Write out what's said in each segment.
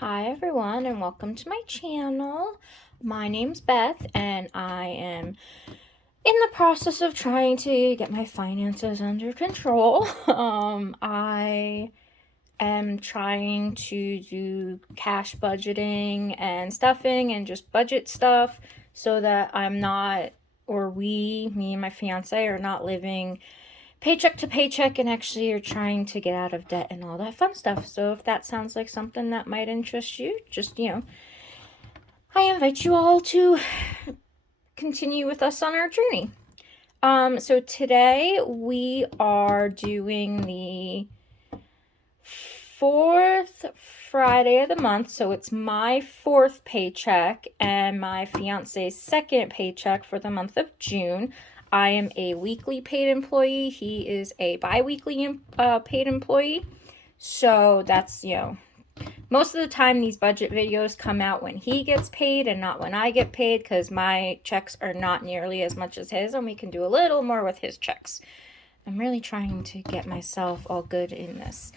Hi everyone and welcome to my channel. My name's Beth and I am in the process of trying to get my finances under control. I am trying to do cash budgeting and stuffing and just budget stuff so that I'm not, or me and my fiance are not living paycheck to paycheck and actually are trying to get out of debt and all that fun stuff. So if that sounds like something that might interest you, just, I invite you all to continue with us on our journey. So today we are doing the fourth Friday of the month. So it's my fourth paycheck and my fiance's second paycheck for the month of June. I am a weekly paid employee. He is a bi-weekly paid employee. So that's, most of the time these budget videos come out when he gets paid and not when I get paid because my checks are not nearly as much as his and we can do a little more with his checks. I'm really trying to get myself all good in this.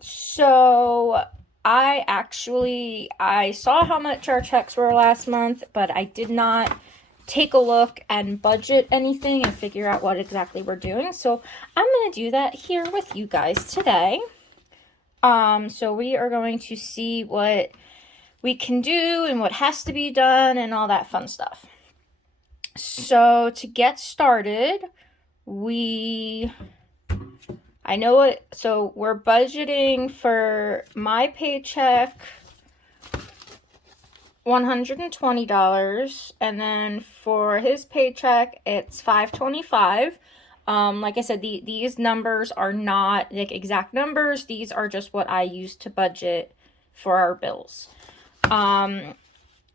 So I saw how much our checks were last month, but I did not take a look and budget anything and figure out what exactly we're doing. So I'm going to do that here with you guys today. So we are going to see what we can do and what has to be done and all that fun stuff. So to get started, we're budgeting for my paycheck $120, and then for his paycheck it's $525. Like I said, these numbers are not like exact numbers. These are just what I use to budget for our bills.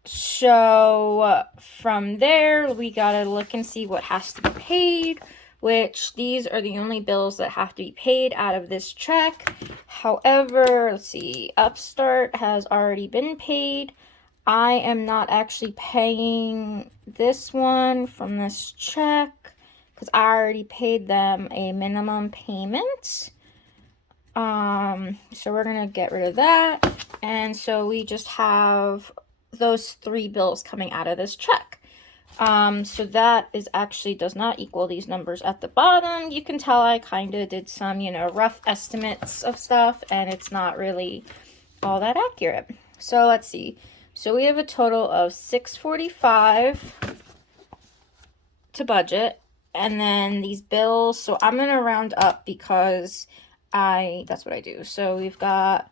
So from there we gotta look and see what has to be paid, which these are the only bills that have to be paid out of this check. However, let's see, Upstart has already been paid. I am not actually paying this one from this check because I already paid them a minimum payment. So we're going to get rid of that. And so we just have those three bills coming out of this check. So that is actually does not equal these numbers at the bottom. You can tell I kind of did some, rough estimates of stuff and it's not really all that accurate. So let's see. So we have a total of $645 to budget, and then these bills, so I'm going to round up because that's what I do. So we've got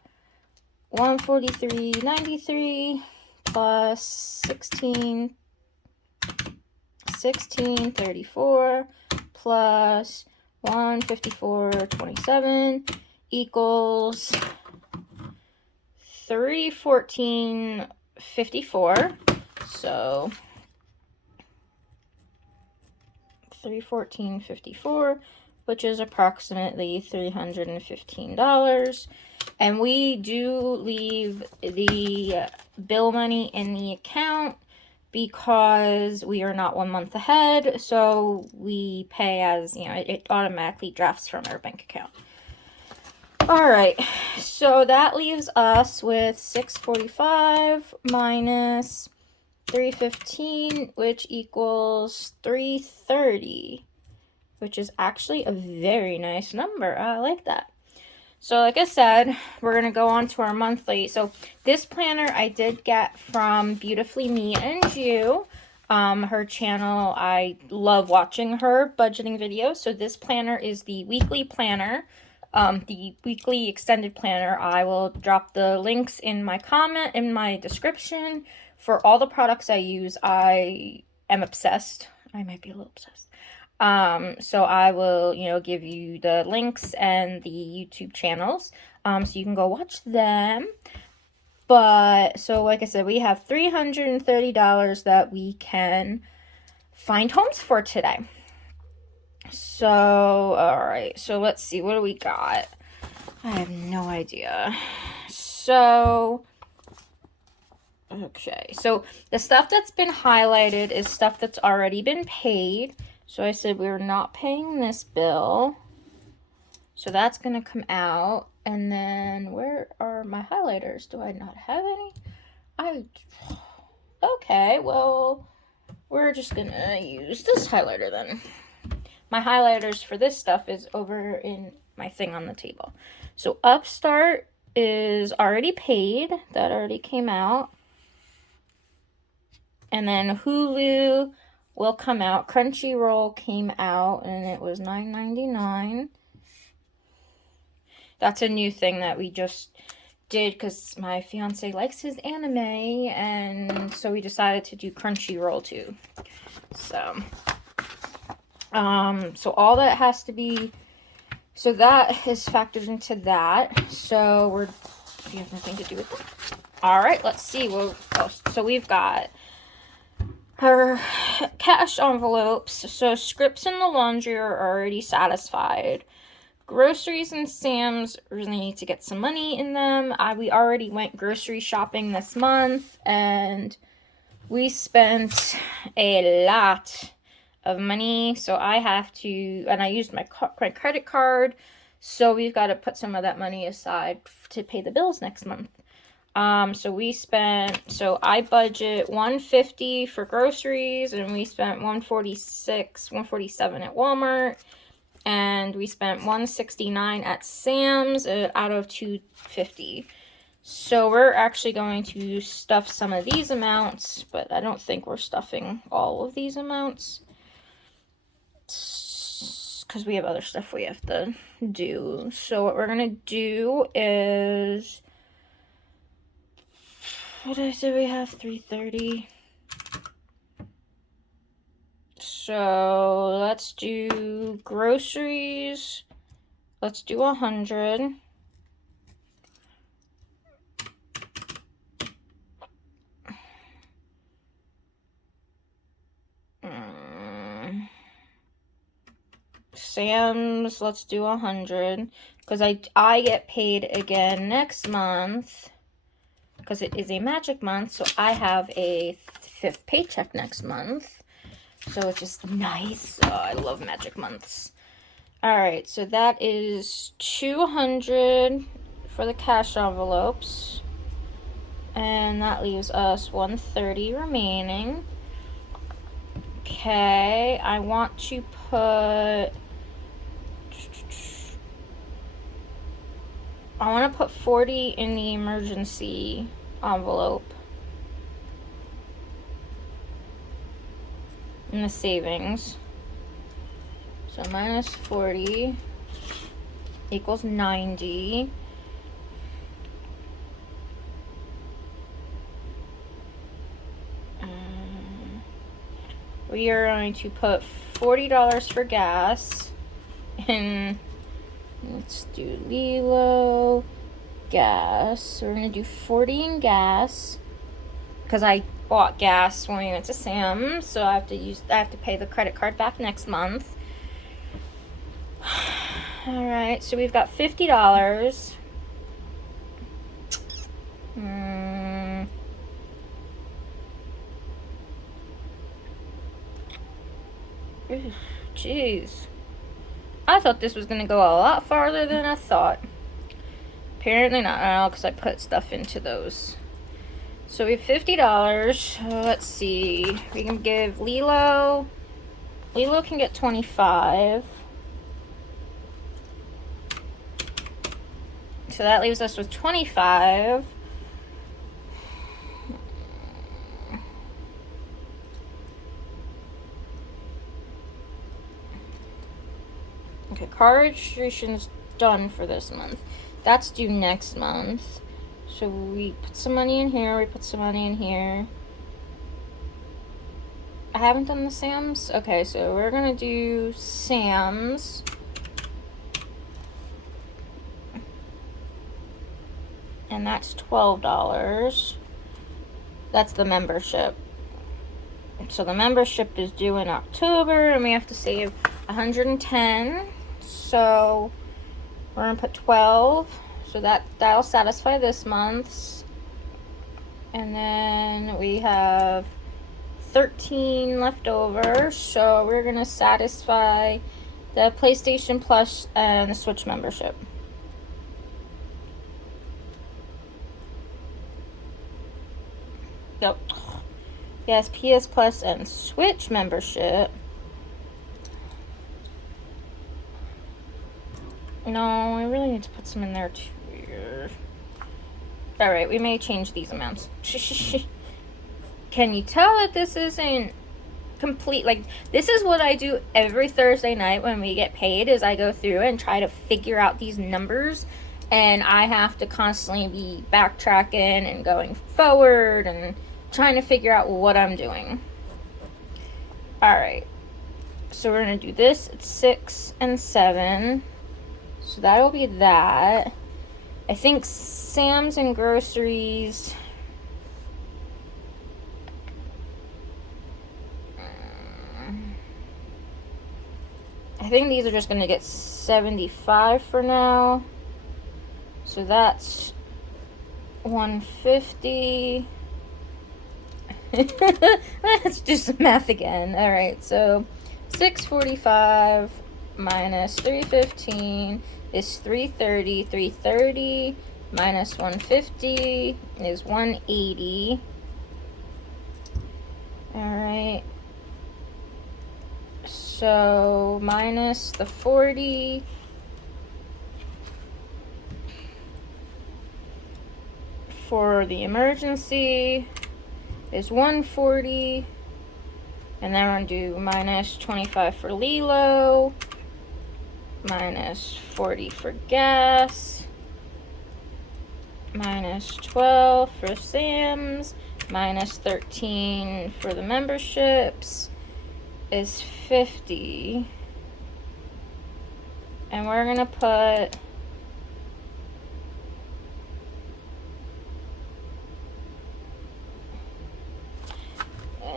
$143.93 plus $16.34 plus $154.27 equals $314.54. So $314.54, which is approximately $315. And we do leave the bill money in the account because we are not 1 month ahead. So we pay as, it automatically drafts from our bank account. All right, so that leaves us with $645 minus $315, which equals $330, which is actually a very nice number. I like that. So like I said, we're going to go on to our monthly. So this planner I did get from Beautifully Me and You. Her channel, I love watching her budgeting videos. So this planner is the weekly planner. The weekly extended planner. I will drop the links in my description for all the products I use. I am obsessed. I might be a little obsessed. So I will, give you the links and the YouTube channels, so you can go watch them. But, so like I said, we have $330 that we can find homes for today. So, all right, so let's see, what do we got? I have no idea. So, okay, so the stuff that's been highlighted is stuff that's already been paid. So I said we're not paying this bill. So that's going to come out. And then where are are my highlighters? Do I not have any? Okay, well, we're just gonna use this highlighter then. My highlighters for this stuff is over in my thing on the table. So Upstart is already paid. That already came out. And then Hulu will come out. Crunchyroll came out and it was $9.99. That's a new thing that we just did because my fiance likes his anime, and so we decided to do Crunchyroll too. So all that has to be, so that is factored into that. So we have nothing to do with that. All right, let's see. So we've got her cash envelopes. So scripts in the laundry are already satisfied. Groceries and Sam's really need to get some money in them. We already went grocery shopping this month, and we spent a lot of money. So I have to, and I used my credit card, so we've got to put some of that money aside to pay the bills next month. So I budget $150 for groceries, and we spent $147 at Walmart. And we spent $169 at Sam's out of $250. So we're actually going to stuff some of these amounts, but I don't think we're stuffing all of these amounts because we have other stuff we have to do. So what we're going to do is, what did I say we have? 330. So let's do groceries. Let's do 100. Sam's, let's do 100. Because I get paid again next month. Because it is a magic month. So I have a 5th paycheck next month. So it's just nice. Oh, I love magic months. Alright, so that is 200 for the cash envelopes. And that leaves us 130 remaining. Okay, I want to put 40 in the emergency envelope. In the savings. So minus 40 equals 90. We are going to put $40 for gas. And let's do Lilo gas. So we're going to do 40 in gas. Because I bought gas when we went to Sam's, so I have to pay the credit card back next month. All right, so we've got $50. Jeez. I thought this was gonna go a lot farther than I thought. Apparently not, because I put stuff into those. So we have $50. Let's see. We can give Lilo can get 25. So that leaves us with 25. Okay, car registration's done for this month. That's due next month. So we put some money in here, we put some money in here. I haven't done the Sam's. Okay, so we're gonna do Sam's. And that's $12. That's the membership. So the membership is due in October, and we have to save 110. So we're gonna put 12. So that'll satisfy this month's. And then we have 13 left over. So we're gonna satisfy the PlayStation Plus and the Switch membership. Yep. Yes, PS Plus and Switch membership. No, I really need to put some in there too. Alright, we may change these amounts. Can you tell that this isn't complete? Like, this is what I do every Thursday night when we get paid, is I go through and try to figure out these numbers, and I have to constantly be backtracking and going forward and trying to figure out what I'm doing. Alright, so we're going to do this at 6 and 7. So that'll be that. I think Sam's and groceries. I think these are just going to get 75 for now. So that's 150. Let's do some math again. Alright, so 645 minus 315 is 330. 330 minus 150 is 180. Alright. So minus the 40 for the emergency is 140. And then we're going to do minus 25 for Lilo, minus 40 for gas, minus 12 for Sam's, minus 13 for the memberships is 50. And we're going to put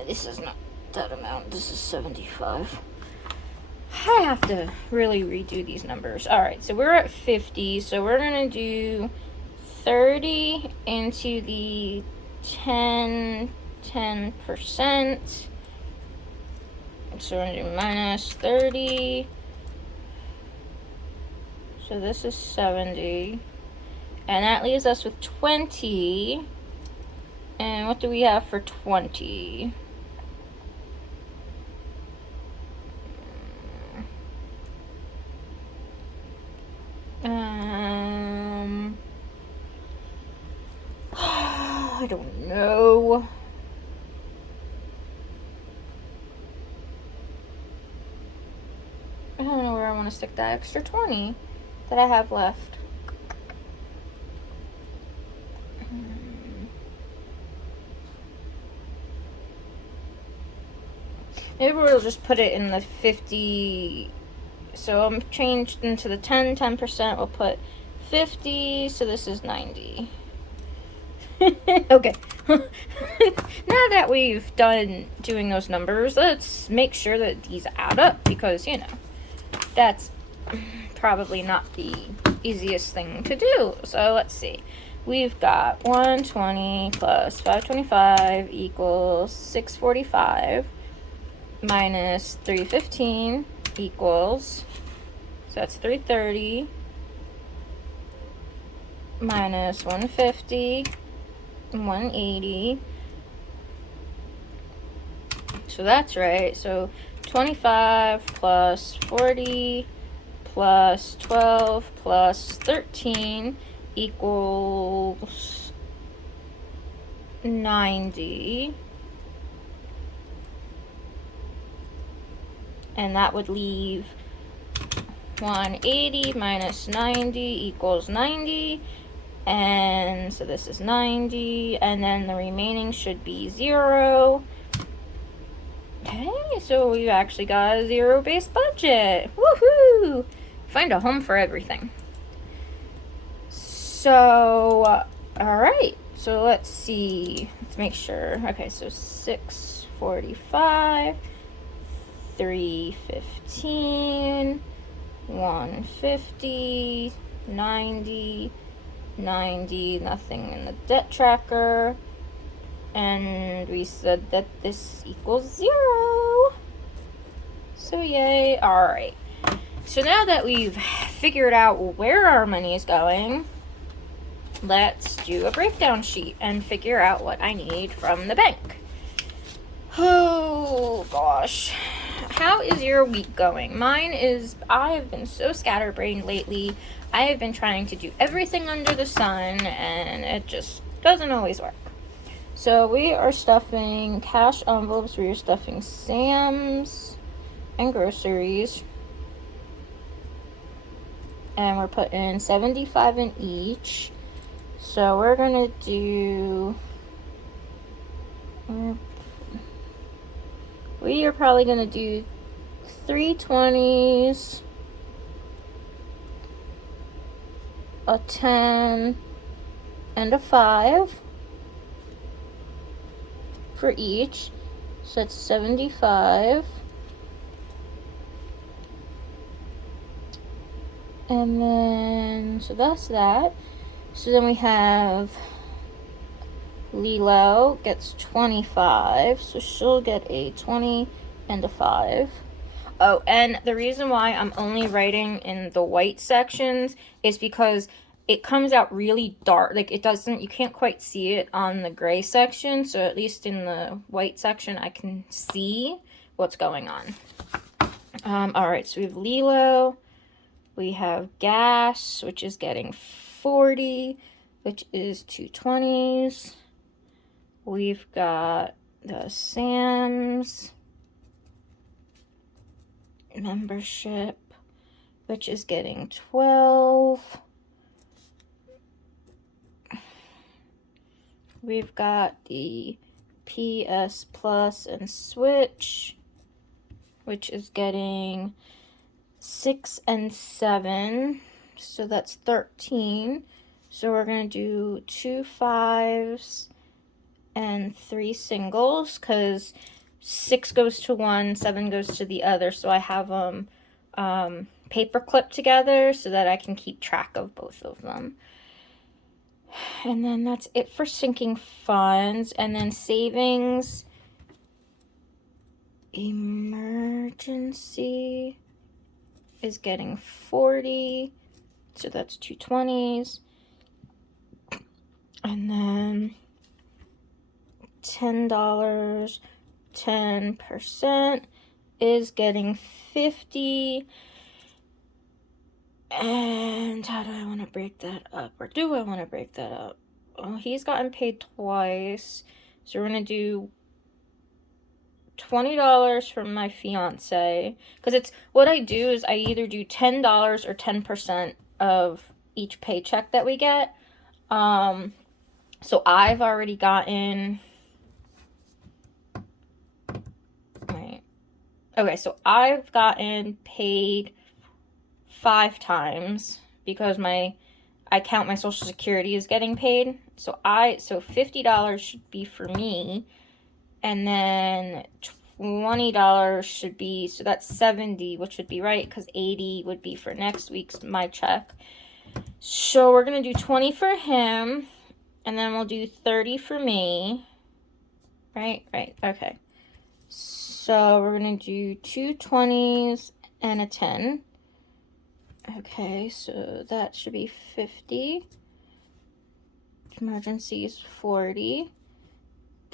this is not that amount, this is 75. I have to really redo these numbers. Alright, so we're at 50, so we're gonna do 30 into the 10%. So we're gonna do minus 30. So this is 70. And that leaves us with 20. And what do we have for 20? I don't know. I don't know where I want to stick that extra 20 that I have left. Maybe we'll just put it in the 50. So I'm changed into the 10%. We'll put 50. So this is 90. Okay. Now that we've done doing those numbers, let's make sure that these add up, because, you know, that's probably not the easiest thing to do. So let's see. We've got 120 plus 525 equals 645 minus 315 equals, so that's 330 minus 150, 180. So that's right. So 25 plus 40 plus 12 plus 13 equals 90. And that would leave 180 minus 90 equals 90. And so this is 90. And then the remaining should be 0. Okay, so we've actually got a zero-based budget. Woohoo! Find a home for everything. So, alright. So let's see. Let's make sure. Okay, so 645. 315, 150, 90, 90, nothing in the debt tracker, and we said that this equals 0. So yay. Alright, so now that we've figured out where our money is going, let's do a breakdown sheet and figure out what I need from the bank. Oh gosh, how is your week going? Mine is, I have been so scatterbrained lately. I have been trying to do everything under the sun and it just doesn't always work. So we are stuffing cash envelopes. We are stuffing Sam's and groceries. And we're putting 75 in each. So we're gonna do, we are probably gonna do 3 20s, a 10, and a 5 for each. So that's 75. And then, so that's that. So then we have Lilo gets 25, so she'll get a 20 and a 5. Oh, and the reason why I'm only writing in the white sections is because it comes out really dark. Like, it doesn't, you can't quite see it on the gray section, so at least in the white section I can see what's going on. Alright, so we have Lilo. We have gas, which is getting 40, which is 2 20s. We've got the Sam's membership, which is getting 12. We've got the PS Plus and Switch, which is getting 6 and 7, so that's 13. So we're gonna do 2 5s and 3 singles, because 6 goes to one, 7 goes to the other, so I have them paper clipped together so that I can keep track of both of them. And then that's it for sinking funds. And then savings, emergency is getting 40, so that's 2 20s. And then $10, 10% is getting 50. And how do I want to break that up? Or do I want to break that up? Oh, he's gotten paid twice, so we're gonna do $20 from my fiance, because it's what I do is I either do $10 or 10% of each paycheck that we get. So I've already gotten, right, okay, so I've gotten paid 5 times because I count my Social Security as getting paid. So $50 should be for me, and then $20 should be, so that's 70, which would be right, because 80 would be for next week's my check. So we're gonna do 20 for him, and then we'll do 30 for me. Right, okay. So we're gonna do 2 20s and a 10. Okay, so that should be 50. Emergency is 40.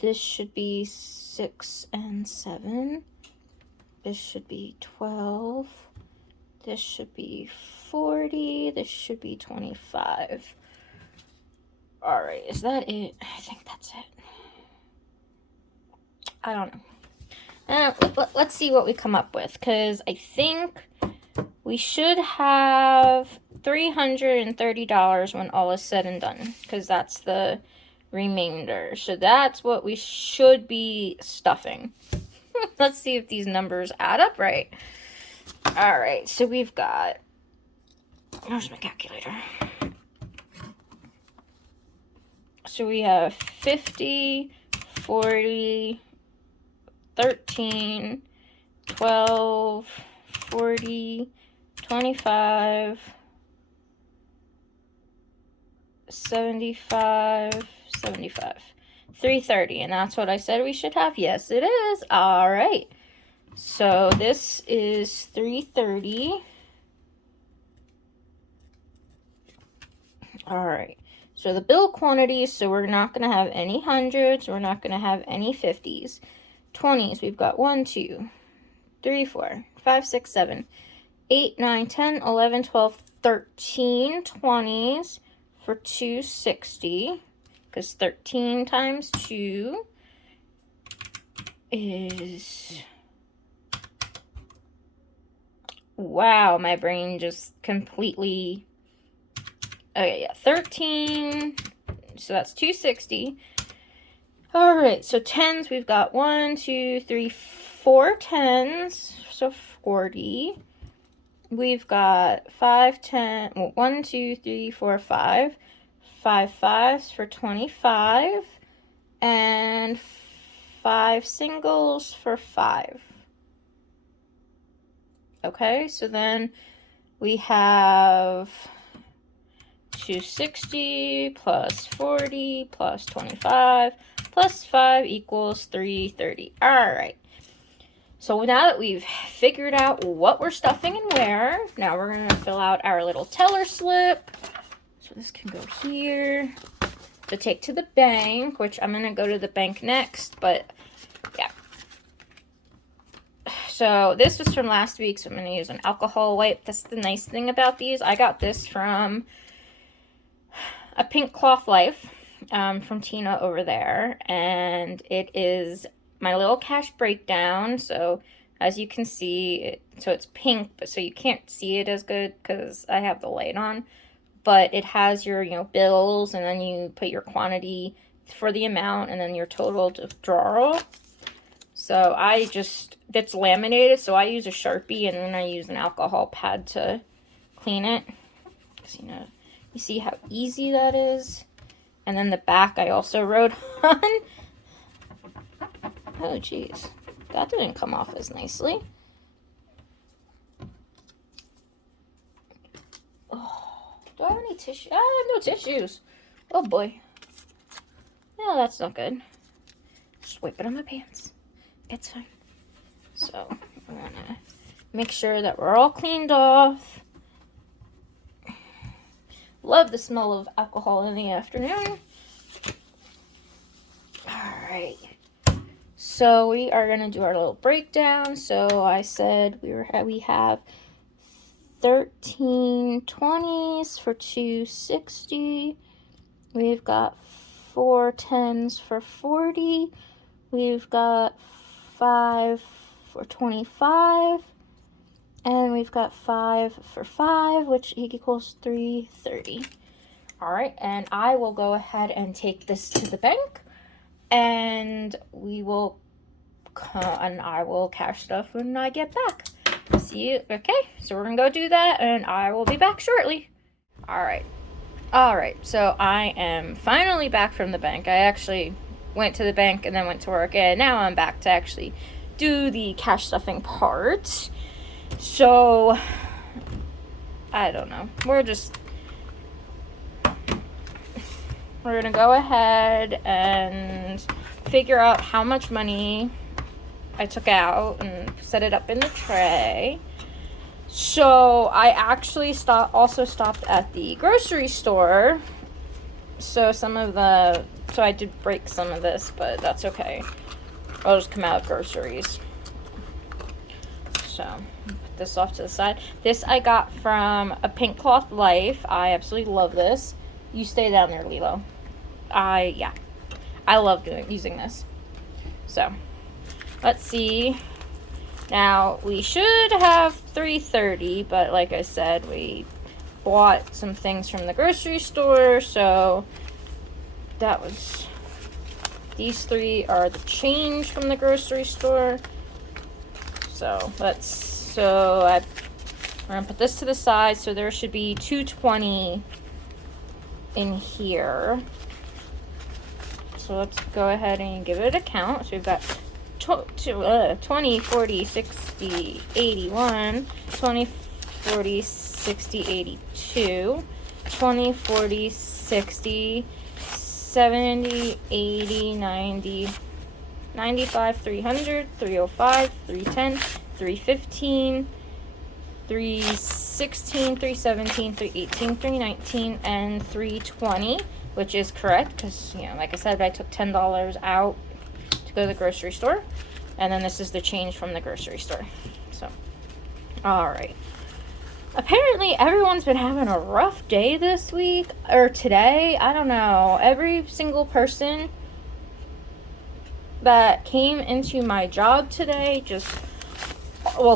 This should be 6 and 7. This should be 12. This should be 40. This should be 25. Alright, is that it? I think that's it. I don't know. Let's see what we come up with, because I think we should have $330 when all is said and done, because that's the remainder. So that's what we should be stuffing. Let's see if these numbers add up right. All right, so we've got, where's my calculator? So we have 50, 40, 13, 12, 40, 25, 75, 330, and that's what I said we should have. Yes, it is. All right. So this is 330. All right. So the bill quantities, so we're not going to have any hundreds, we're not going to have any 50s. 20s, we've got 1, 2, 3, 4, 5, 6, 7, 8, 9, 10, 11, 12, 13 20s for $260, because 13 times 2 is... Wow, my brain just completely... Okay, yeah, 13, so that's 260. All right, so 10s, we've got 1, 2, 3, 4 10s, so 40. We've got 5, 10, well, 1, 2, 3, 4, 5. 5 5s for 25, and 5 singles for 5. Okay, so then we have 260 plus 40 plus 25 plus 5 equals 330. All right. So now that we've figured out what we're stuffing and where, now we're going to fill out our little teller slip. So this can go here to take to the bank, which I'm going to go to the bank next, but yeah. So this was from last week, so I'm going to use an alcohol wipe. That's the nice thing about these. I got this from a Pink Cloth Life from Tina over there, and it is my little cash breakdown. So as you can see, so it's pink, but so you can't see it as good because I have the light on, but it has your, you know, bills, and then you put your quantity for the amount, and then your total withdrawal. So I just, it's laminated, so I use a Sharpie, and then I use an alcohol pad to clean it. So, you know, you see how easy that is? And then the back I also wrote on. Oh, geez. That didn't come off as nicely. Oh, do I have any tissue? I have no tissues. Oh, boy. No, that's not good. Just wipe it on my pants. It's fine. So, I'm going to make sure that we're all cleaned off. Love the smell of alcohol in the afternoon. Alright. So we are going to do our little breakdown. So I said we have 13 20s for $260. We've got 4 10s for $40. We've got 5 for $25. And we've got 5 for $5, which equals $330. All right, and I will go ahead and take this to the bank, and I will cash stuff when I get back. See you. Okay, so we're gonna go do that, and I will be back shortly. All right, so I am finally back from the bank. I actually went to the bank and then went to work, and now I'm back to actually do the cash stuffing part. So, I don't know. We're going to go ahead and figure out how much money I took out and set it up in the tray. So, I actually also stopped at the grocery store. So, I did break some of this, but that's okay. I'll just come out of groceries. So, put this off to the side. This I got from a Pink Cloth Life. I absolutely love this. You stay down there, Lilo. I love using this. So, let's see. Now, we should have $330, but like I said, we bought some things from the grocery store, so these 3 are the change from the grocery store. So we're gonna put this to the side, so there should be $220 in here. So let's go ahead and give it a count. So we've got 20, 40, 60, 81, 20, 40, 60, 82, 20, 40, 60, 70, 80, 90, 95, 300, 305, 310, 315, 316, 317, 318, 319, and 320. which is correct because, you know, like I said, I took $10 out to go to the grocery store, and then this is the change from the grocery store. So, all right. Apparently, everyone's been having a rough day this week, or today. I don't know. Every single person that came into my job today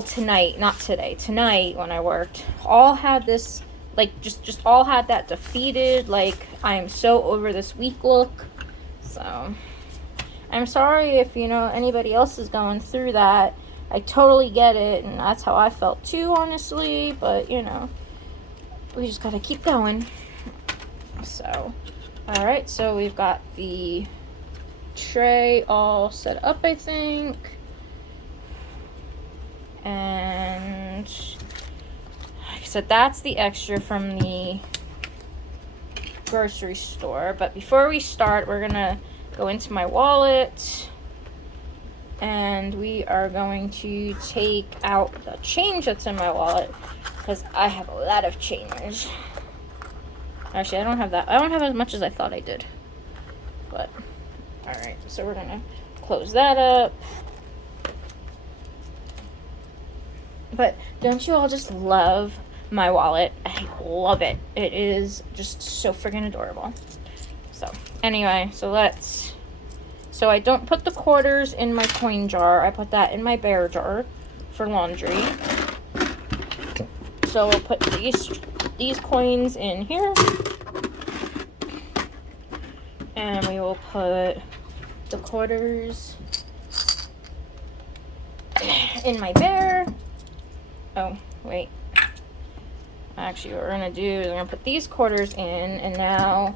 tonight, not today, tonight when I worked, all had this, like, just all had that defeated, like, I am so over this week look. So, I'm sorry if, you know, anybody else is going through that. I totally get it, and that's how I felt too, honestly, but, you know, we just gotta keep going. So, alright, so we've got the tray all set up, I think. And, like I said, that's the extra from the grocery store. But before we start, we're gonna go into my wallet. And we are going to take out the change that's in my wallet because I have a lot of change. Actually, I don't have that. I don't have as much as I thought I did. But, alright, so we're going to close that up. But don't you all just love my wallet? I love it. It is just so friggin' adorable. So, anyway, so I don't put the quarters in my coin jar. I put that in my bear jar for laundry. So we'll put these coins in here. And we will put the quarters in my bear. Oh, wait. Actually, what we're going to do is we're going to put these quarters in, and now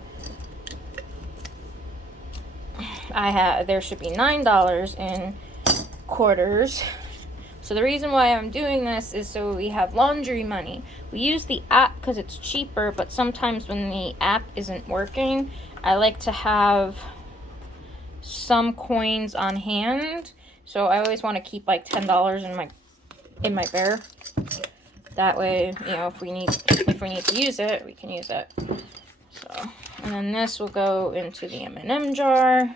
there should be $9 in quarters. So the reason why I'm doing this is so we have laundry money. We use the app because it's cheaper, but sometimes when the app isn't working, I like to have some coins on hand. So I always want to keep like $10 in my bear. That way, you know, if we need to use it, we can use it. So, and then this will go into the M&M jar.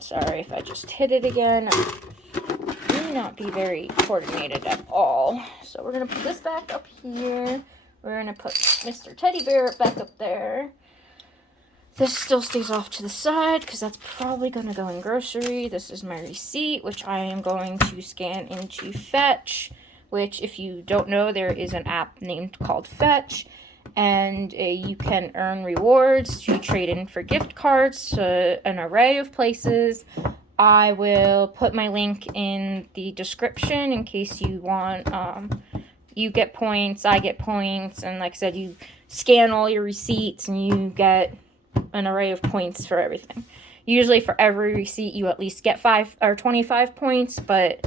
Sorry if I just hit it again. I may not be very coordinated at all. So we're going to put this back up here. We're going to put Mr. Teddy Bear back up there. This still stays off to the side because that's probably going to go in grocery. This is my receipt, which I am going to scan into Fetch, which, if you don't know, there is an app named called Fetch. And you can earn rewards to trade in for gift cards to an array of places. I will put my link in the description in case you want. You get points, I get points, and like I said, you scan all your receipts and you get an array of points for everything. Usually for every receipt you at least get 5 or 25 points, but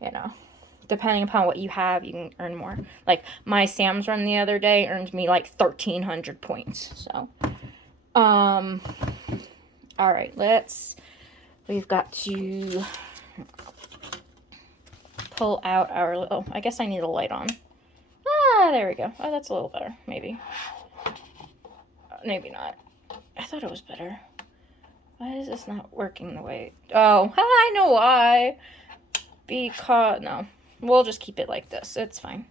you know, depending upon what you have, you can earn more. Like, my Sam's run the other day earned me like 1,300 points. So, alright, we've got to pull out our little, I guess I need a light on. Ah, there we go. Oh, that's a little better, maybe. Maybe not. I thought it was better. Why is this not working the way? Oh, I know why. Because, no. We'll just keep it like this. It's fine.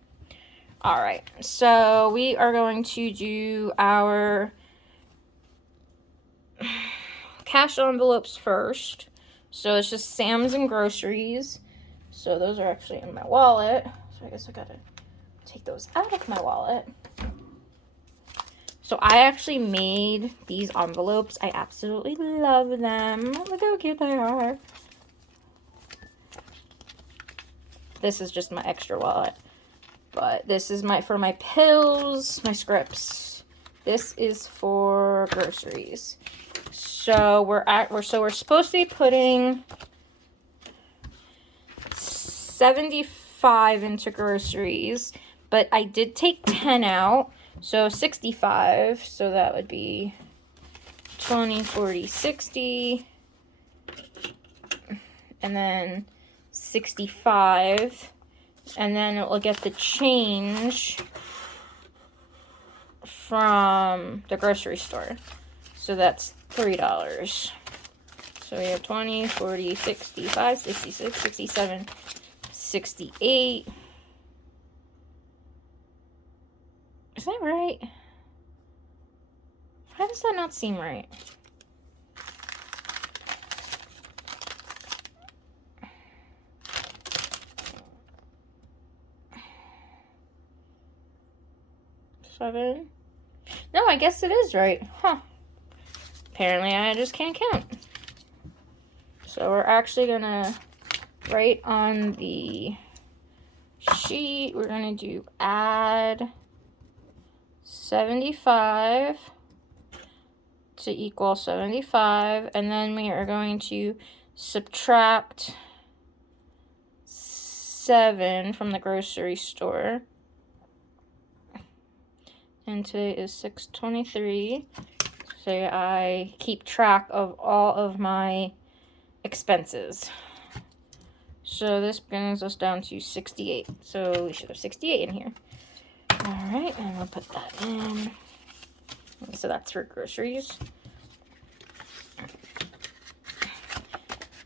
Alright, so we are going to do our cash envelopes first. So it's just Sam's and groceries. So those are actually in my wallet. So I guess I gotta take those out of my wallet. So I actually made these envelopes. I absolutely love them. Look how cute they are. This is just my extra wallet. But this is for my pills, my scripts. This is for groceries. So we're supposed to be putting 75 into groceries, but I did take 10 out, so 65. So that would be 20, 40, 60, and then 65, and then it will get the change from the grocery store. So that's $3. So we have 20, 40, 65, 66, 67, 68. Is that right? Why does that not seem right? $7. No, I guess it is right. Huh. Apparently I just can't count. So we're actually gonna write on the sheet, we're gonna do add 75 to equal 75, and then we are going to subtract 7 from the grocery store. And today is 6/23, so I keep track of all of my expenses. So this brings us down to 68. So we should have 68 in here. All right, and we'll put that in. So that's for groceries.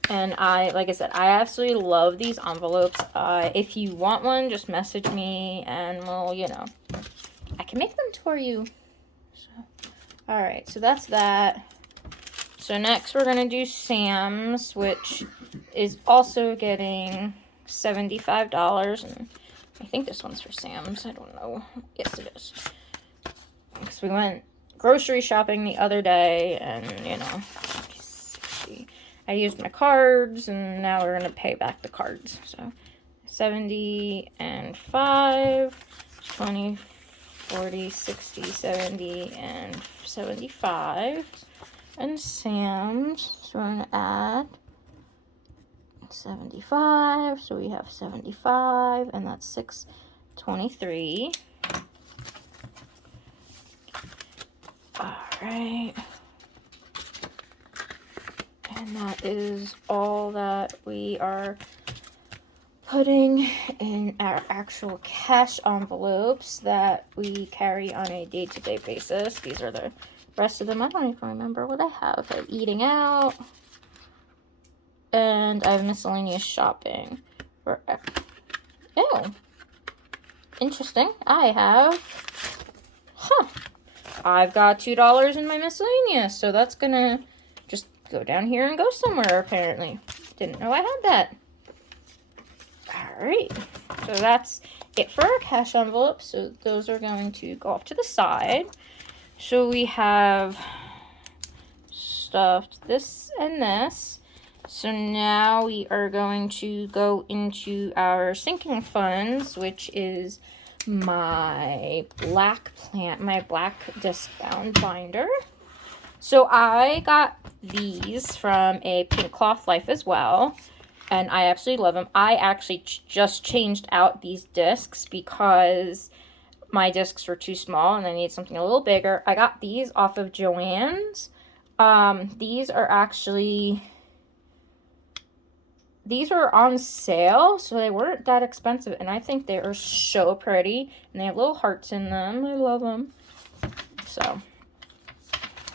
And like I said, I absolutely love these envelopes. If you want one, just message me and we'll, I can make them for you. So, all right, so that's that. So next we're gonna do Sam's, which is also getting $75. And I think this one's for Sam's. I don't know. Yes, it is. Because we went grocery shopping the other day, and 60. I used my cards, and now we're gonna pay back the cards. So 70 and 5, 20, 40, 60, 70, and 75. And Sam's, so we're gonna add 75, so we have 75, and that's 6/23. All right, and that is all that we are putting in our actual cash envelopes that we carry on a day-to-day basis. These are the rest of them. I don't even remember what I have. I have eating out, and I have miscellaneous shopping. Oh, interesting. I've got $2 in my miscellaneous, so that's gonna just go down here and go somewhere, apparently. Didn't know I had that. Alright, so that's it for our cash envelopes. So those are going to go off to the side. So we have stuffed this and this. So now we are going to go into our sinking funds, which is my black discbound binder. So I got these from a Pink Cloth Life as well, and I absolutely love them. I actually just changed out these discs because my discs were too small and I need something a little bigger. I got these off of Joann's. These were on sale, so they weren't that expensive, and I think they are so pretty, and they have little hearts in them. I love them. So,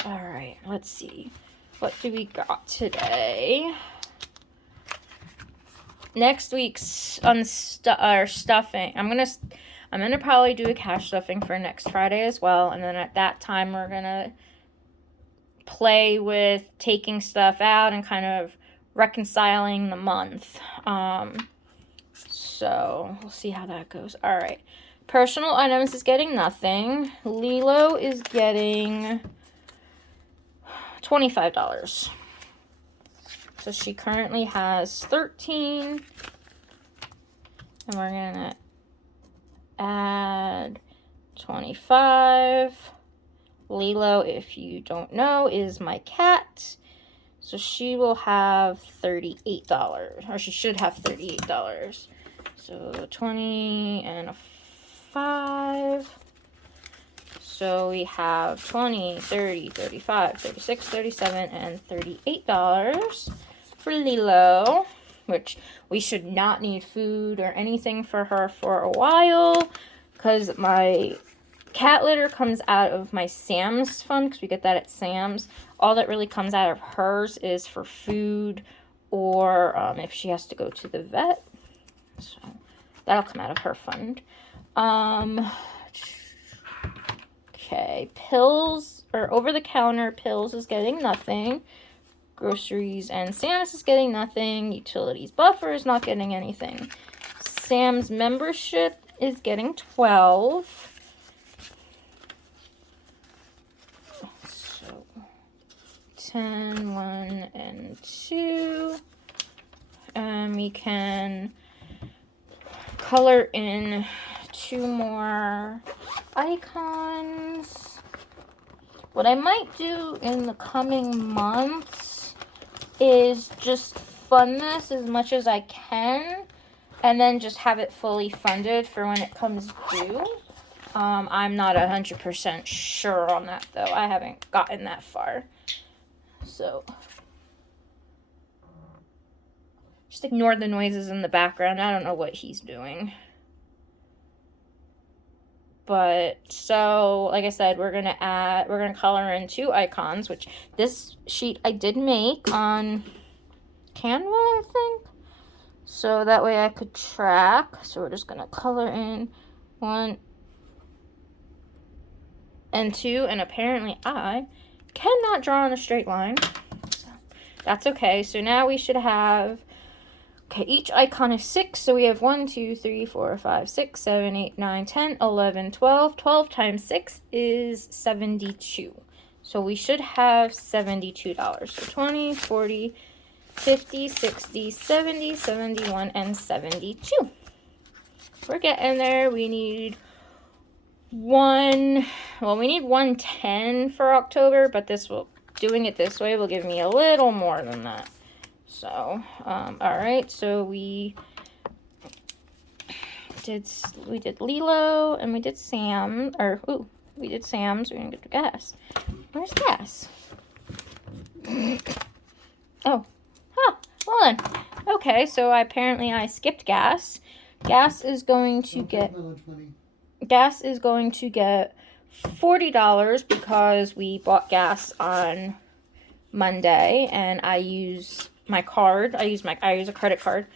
all right, let's see. What do we got today? Next week's stuffing. I'm gonna probably do a cash stuffing for next Friday as well, and then at that time we're gonna play with taking stuff out and kind of reconciling the month. So we'll see how that goes. All right, personal items is getting nothing. Lilo is getting $25. So she currently has 13, and we're gonna add 25. Lilo, if you don't know, is my cat. So she will have $38, or she should have $38. So 20 and a 5. So we have 20, 30, 35, 36, 37, and $38 for Lilo, which we should not need food or anything for her for a while, because my cat litter comes out of my Sam's fund because we get that at Sam's. All that really comes out of hers is for food or if she has to go to the vet. So that'll come out of her fund. Okay, pills or over-the-counter pills is getting nothing. Groceries and Sam's is getting nothing. Utilities buffer is not getting anything. Sam's membership is getting 12. So 10, 1, and 2. And we can color in 2 more icons. What I might do in the coming months is just fund this as much as I can and then just have it fully funded for when it comes due. I'm not 100% sure on that though. I haven't gotten that far. So just ignore the noises in the background. I don't know what he's doing. But so, like I said, we're gonna color in 2 icons, which this sheet I did make on Canva, I think. So that way I could track. So we're just gonna color in 1 and 2, and apparently I cannot draw in a straight line. So that's okay. So now we should have, okay, each icon is 6, so we have 1, 2, 3, 4, 5, 6, 7, 8, 9, 10, 11, 12. 12 times 6 is 72. So we should have $72. So 20, 40, 50, 60, 70, 71, and 72. We're getting there. We need we need 110 for October, but doing it this way will give me a little more than that. So, all right, so we did Lilo and we did Sam, we did Sam's. We're gonna get the gas. Where's gas? Oh, well then. Okay, so apparently I skipped gas. Gas is going to get $40 because we bought gas on Monday, and I use my card. I use a credit card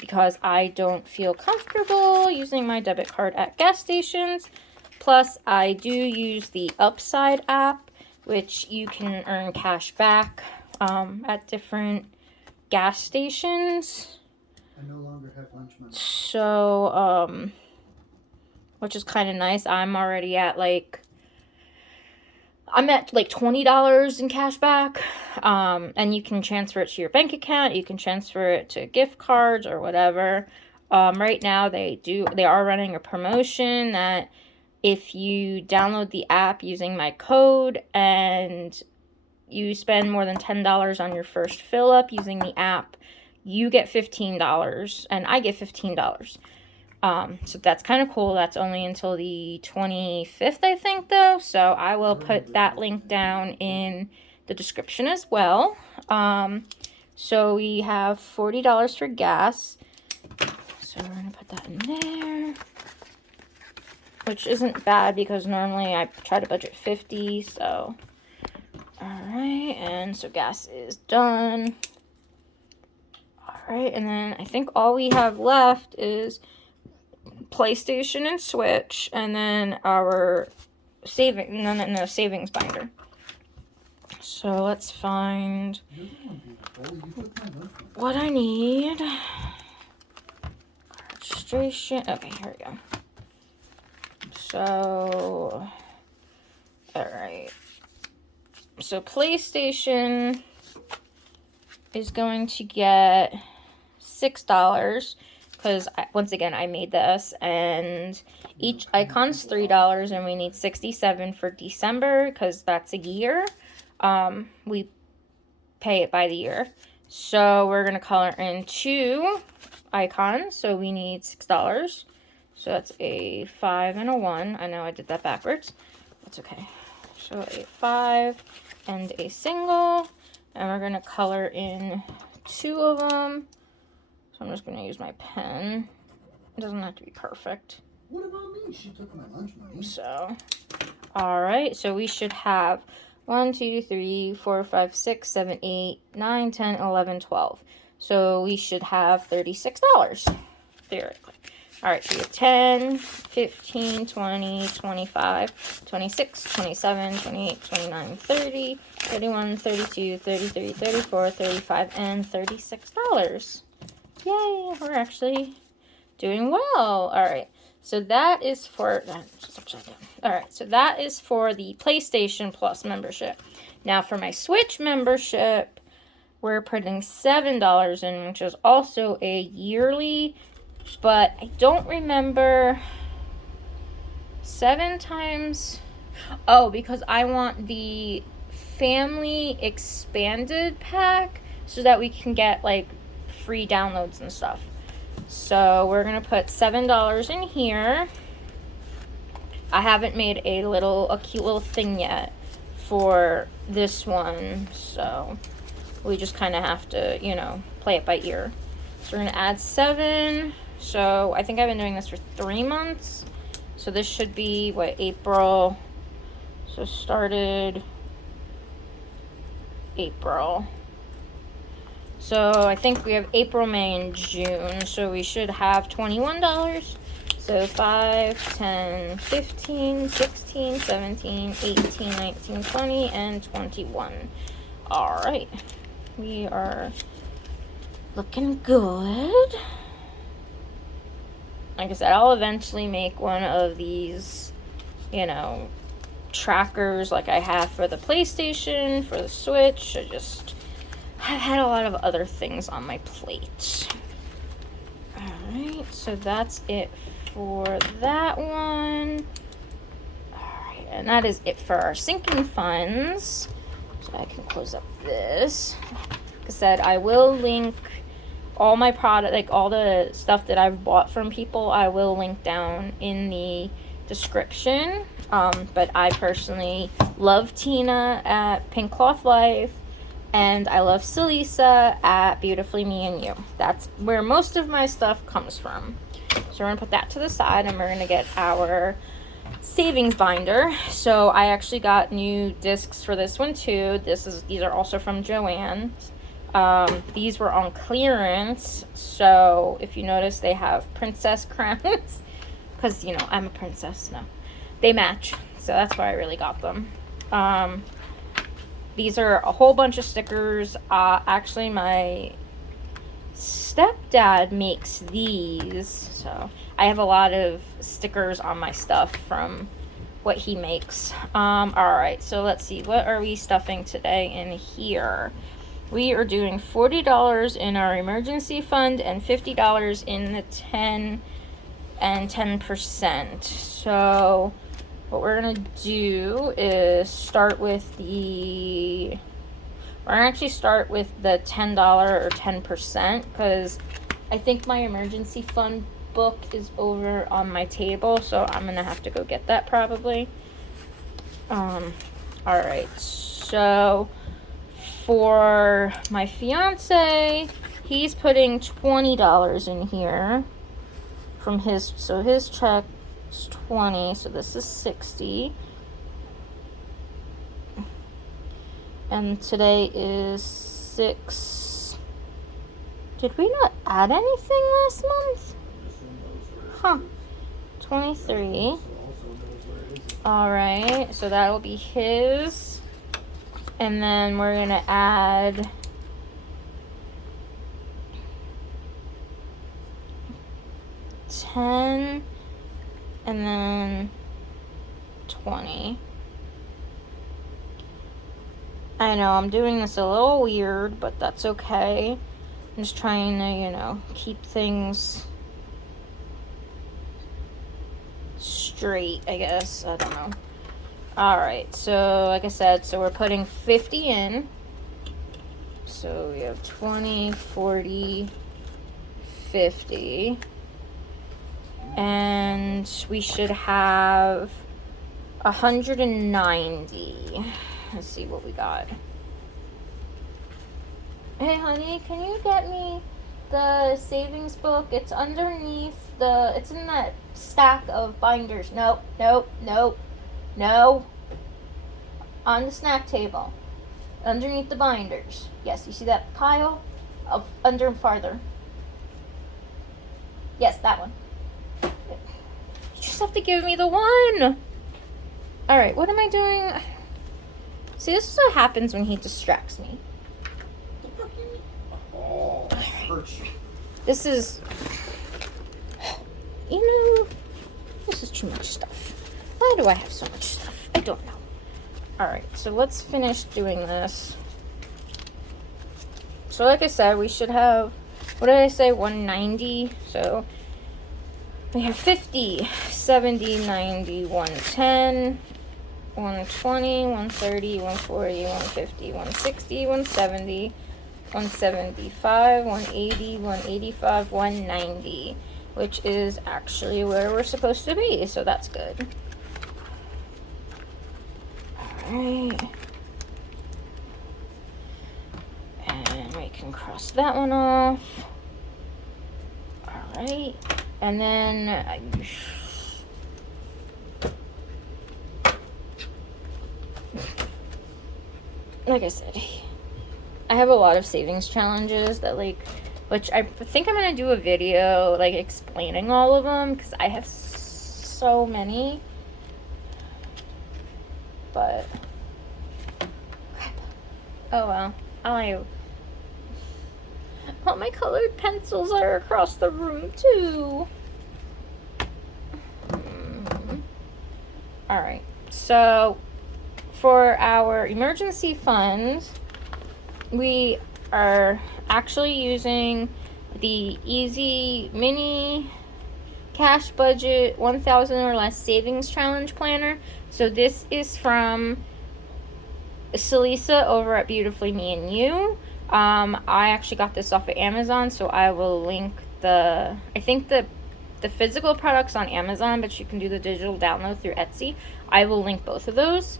because I don't feel comfortable using my debit card at gas stations. Plus, I do use the Upside app, which you can earn cash back at different gas stations. I no longer have lunch money. So, which is kind of nice. I'm at like $20 in cash back. And you can transfer it to your bank account. You can transfer it to gift cards or whatever. Right now they are running a promotion that if you download the app using my code and you spend more than $10 on your first fill up using the app, you get $15 and I get $15. So that's kind of cool. That's only until the 25th, I think, though. So I will put that link down in the description as well. So we have $40 for gas. So we're going to put that in there, which isn't bad because normally I try to budget $50. So, all right. And so gas is done. All right. And then I think all we have left is PlayStation and Switch, and then our savings binder. So let's find what I need. Registration. Okay, here we go. So, alright. So PlayStation is going to get $6 because, once again, I made this, and each icon's $3, and we need 67 for December because that's a year. We pay it by the year. So we're going to color in 2 icons, so we need $6. So that's a 5 and a 1. I know I did that backwards. That's okay. So a 5 and a single, and we're going to color in 2 of them. So I'm just going to use my pen. It doesn't have to be perfect. What about me? She took my lunch money. So, all right. So we should have 1, 2, 3, 4, 5, 6, 7, 8, 9, 10, 11, 12. So we should have $36 theoretically. All right, so we have 10, 15, 20, 25, 26, 27, 28, 29, 30, 31, 32, 33, 34, 35, and $36. Yay, we're actually doing well. All right, so that is for, all right, so that is for the PlayStation Plus membership. Now for my Switch membership, we're putting $7 in, which is also a yearly, but I don't remember 7 times. Oh, because I want the family expanded pack so that we can get like free downloads and stuff. So we're gonna put $7 in here. I haven't made a cute little thing yet for this one, so we just kind of have to, play it by ear. So we're gonna add 7. So I think I've been doing this for 3 months. So this should be April. So started April. So I think we have April, May, and June. So we should have $21. So 5, 10, 15, 16, 17, 18, 19, 20, and 21. All right. We are looking good. Like I said, I'll eventually make one of these, trackers like I have for the PlayStation, for the Switch. I've had a lot of other things on my plate. Alright, so that's it for that one. Alright, and that is it for our sinking funds. So I can close up this. Like I said, I will link all my product, like all the stuff that I've bought from people, I will link down in the description. But I personally love Tina at Pink Cloth Life, and I love Celisa at Beautifully Me and You. That's where most of my stuff comes from. So we're gonna put that to the side, and we're gonna get our savings binder. So I actually got new discs for this one too. These are also from Joann's. These were on clearance, so if you notice, they have princess crowns because I'm a princess. No, they match, so that's why I really got them. These are a whole bunch of stickers. Actually, my stepdad makes these, so I have a lot of stickers on my stuff from what he makes. All right, so let's see, what are we stuffing today in here? We are doing $40 in our emergency fund and $50 in the 10 and 10%. So what we're gonna do is start with the $10 or 10%, because I think my emergency fund book is over on my table, so I'm gonna have to go get that probably. All right, so for my fiance, he's putting $20 in here from his check's 20, so this is 60. And today is 6. Did we not add anything last month? Huh. 23. Alright, so that'll be his. And then we're going to add $10 and then 20. I know I'm doing this a little weird, but that's okay. I'm just trying to, keep things straight, I guess. I don't know. Alright, so like I said, so we're putting 50 in. So we have 20, 40, 50. And we should have 190. Let's see what we got. Hey honey, can you get me the savings book. It's underneath it's in that stack of binders. Nope, nope, nope, no. On the snack table. Underneath the binders. Yes, you see that pile? Under farther. Yes, that one. You just have to give me the one. Alright, what am I doing? See, this is what happens when he distracts me. Oh, that hurts you. This is... You know, this is too much stuff. Why do I have so much stuff? I don't know. Alright, so let's finish doing this. So like I said, we should have, what did I say, 190? So we have 50, 70, 90, 110, 120, 130, 140, 150, 160, 170, 175, 180, 185, 190, which is actually where we're supposed to be, so that's good. Alright. And we can cross that one off. Alright. And then like I said, I have a lot of savings challenges that which I think I'm gonna do a video like explaining all of them because I have so many. But crap. Oh well. All my colored pencils are across the room too. Alright, so for our emergency fund, we are actually using the Easy Mini Cash Budget 1,000 or Less Savings Challenge Planner. So this is from Celisa over at Beautifully Me and You. I actually got this off of Amazon, so I will link I think the physical products on Amazon, but you can do the digital download through Etsy. I will link both of those.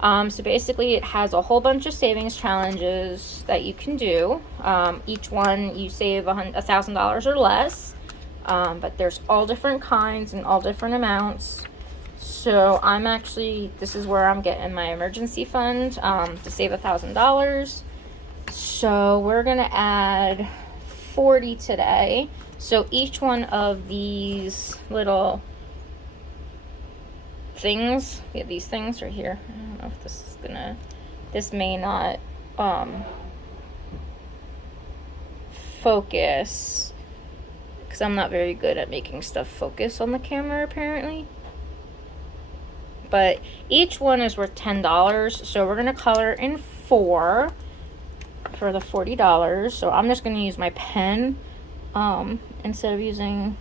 So basically it has a whole bunch of savings challenges that you can do. Each one you save $1,000 or less, but there's all different kinds and all different amounts. So this is where I'm getting my emergency fund to save $1,000. So we're gonna add 40 today. So each one of these little things, we have these things right here. I don't know if this may not focus because I'm not very good at making stuff focus on the camera apparently. But each one is worth $10, so we're gonna color in 4 for the $40. So I'm just gonna use my pen instead of using,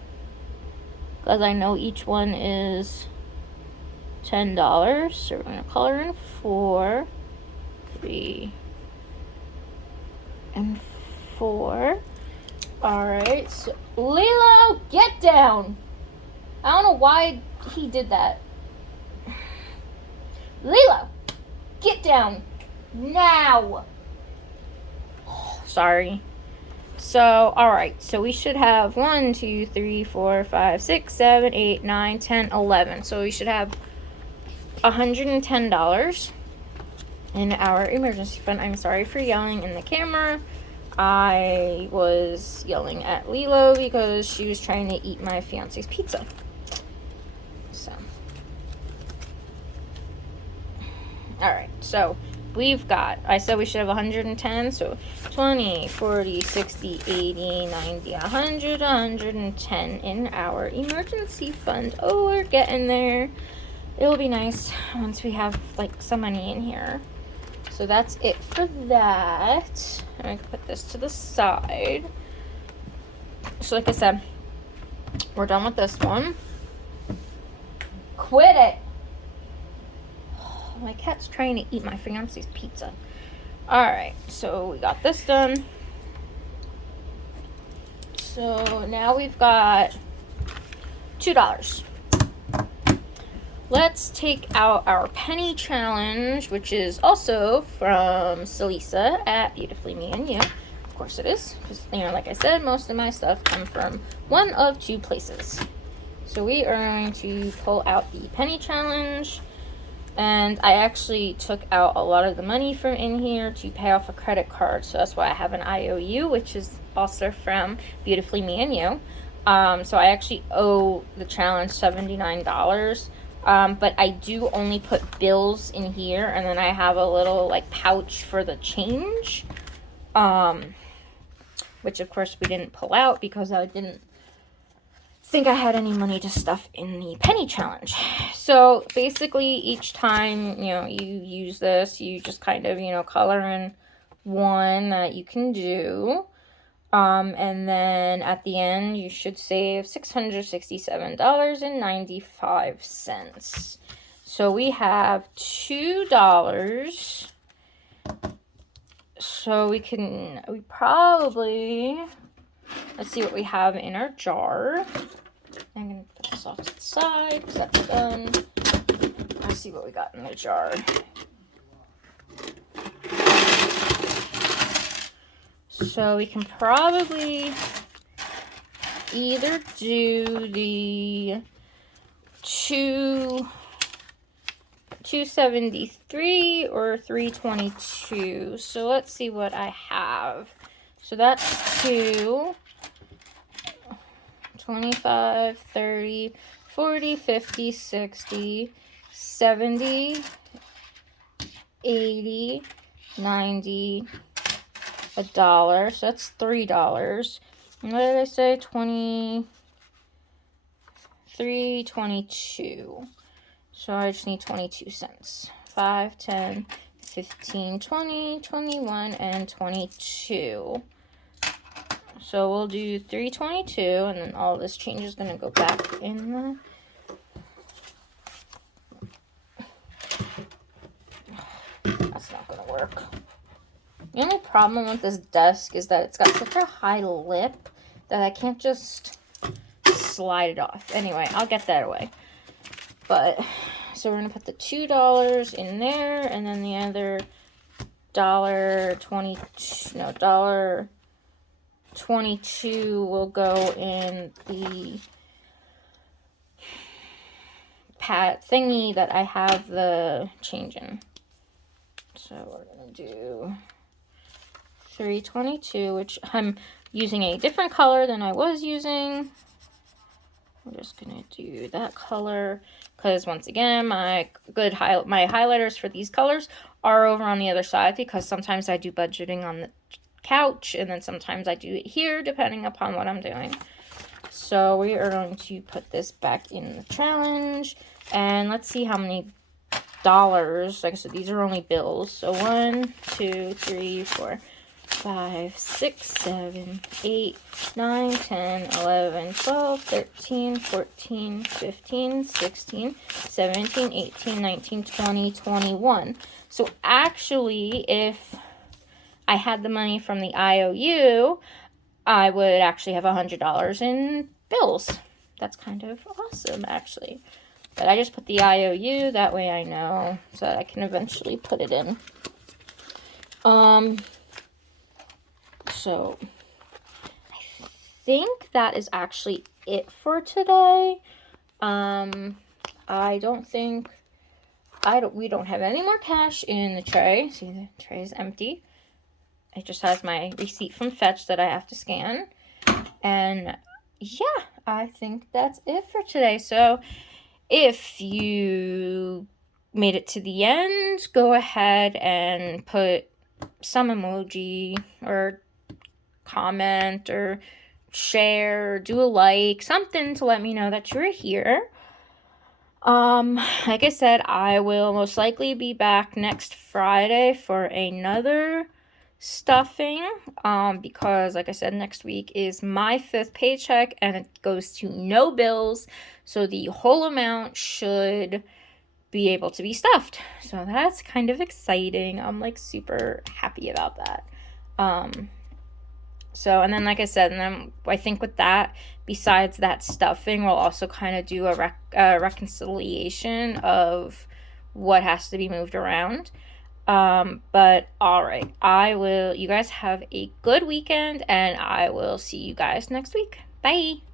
because I know each one is $10. So we're gonna color in 4, 3, and 4. Alright, so Lilo, get down! I don't know why he did that. Lilo, get down now. Oh, sorry. So, alright, so we should have 1, 2, 3, 4, 5, 6, 7, 8, 9, 10, 11. So we should have $110 in our emergency fund. I'm sorry for yelling in the camera. I was yelling at Lilo because she was trying to eat my fiance's pizza. So. Alright, so we've got, I said we should have 110, so 20, 40, 60, 80, 90, 100, 110 in our emergency fund. Oh, we're getting there. It'll be nice once we have like some money in here. So that's it for that. I'm going to put this to the side. So like I said, we're done with this one. Quit it! My cat's trying to eat my fiance's pizza. Alright, so we got this done. So now we've got $2. Let's take out our penny challenge, which is also from Celisa at Beautifully Me and You. Of course it is, because, you know, like I said, most of my stuff come from one of two places. So we are going to pull out the penny challenge, and I actually took out a lot of the money from in here to pay off a credit card, so that's why I have an IOU, which is also from Beautifully Me and You. So I actually owe the challenge $79. But I do only put bills in here, and then I have a little like pouch for the change, which of course we didn't pull out because I didn't think I had any money to stuff in the penny challenge. So basically each time, you know, you use this, you just kind of, you know, color in one that you can do. And then at the end, you should save $667.95. So we have $2. So we probably, let's see what we have in our jar. I'm going to put this off to the side because that's done. Let's see what we got in the jar. So we can probably either do the 273 or 322. So let's see what I have. So that's 25, 30, 40, 50, 60, 70, 80, 90, $1, so that's $3. And what did I say? 23.22. So I just need 22 cents. 5, 10, 15, 20, 21, and 22. So we'll do 322, and then all this change is going to go back in the... That's not going to work. The only problem with this desk is that it's got such a high lip that I can't just slide it off. Anyway, I'll get that away. But, so we're going to put the $2 in there, and then the other $1.22 will go in the pad thingy that I have the change in. So we're going to do 322, which I'm using a different color than I was using. I'm just going to do that color because, once again, my highlighters for these colors are over on the other side because sometimes I do budgeting on the couch and then sometimes I do it here depending upon what I'm doing. So we are going to put this back in the challenge, and let's see how many dollars. Like I said, these are only bills. So 1, 2, 3, 4, 5, 6, 7, 8, 9, 10, 11, 12, 13, 14, 15, 16, 17, 18, 19, 20, 21. So actually, if I had the money from the IOU, I would actually have $100 in bills. That's kind of awesome, actually. But I just put the IOU, that way I know, so that I can eventually put it in. So I think that is actually it for today. We don't have any more cash in the tray. See, the tray is empty. It just has my receipt from Fetch that I have to scan. And yeah, I think that's it for today. So if you made it to the end, go ahead and put some emoji or comment or share, or do a like, something to let me know that you're here. Like I said, I will most likely be back next Friday for another stuffing, because like I said, next week is my 5th paycheck and it goes to no bills, so the whole amount should be able to be stuffed. So that's kind of exciting. I'm like super happy about that. So, and then like I said, and then I think with that, besides that stuffing, we'll also kind of do a reconciliation of what has to be moved around. But all right, you guys have a good weekend, and I will see you guys next week. Bye.